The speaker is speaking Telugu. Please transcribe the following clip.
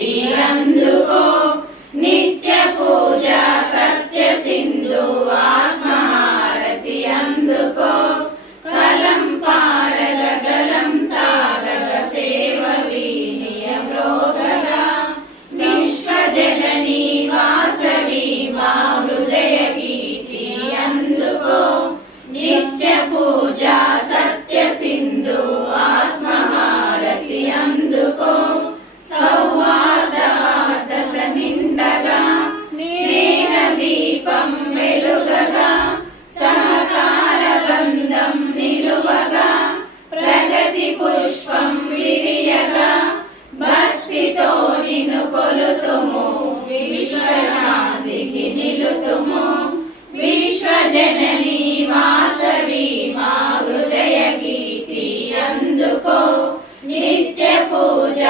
అందుకో నిత్య పూజ సత్య సింధు ఆత్మహారతి అందుకో కలం పారగ గలం సాగగ సేవ వినియమ్రోగగా విశ్వజననీ వాసవి మా హృదయ గీతి అందుకో నిత్య పూజ సత్య సింధు ఆత్మహారతి అందుకో సౌహార్దత నిండగా స్నేహ దీపం వెలుగగా సహకార బంధం నిలువగా ప్రగతి పుష్పం విరియగా భక్తితో నిన్ను కొలుతుము విశ్వశాంతికి నిలుతుము విశ్వజననీ వాసవి మా హృదయ గీతి అందుకో నిత్య పూజ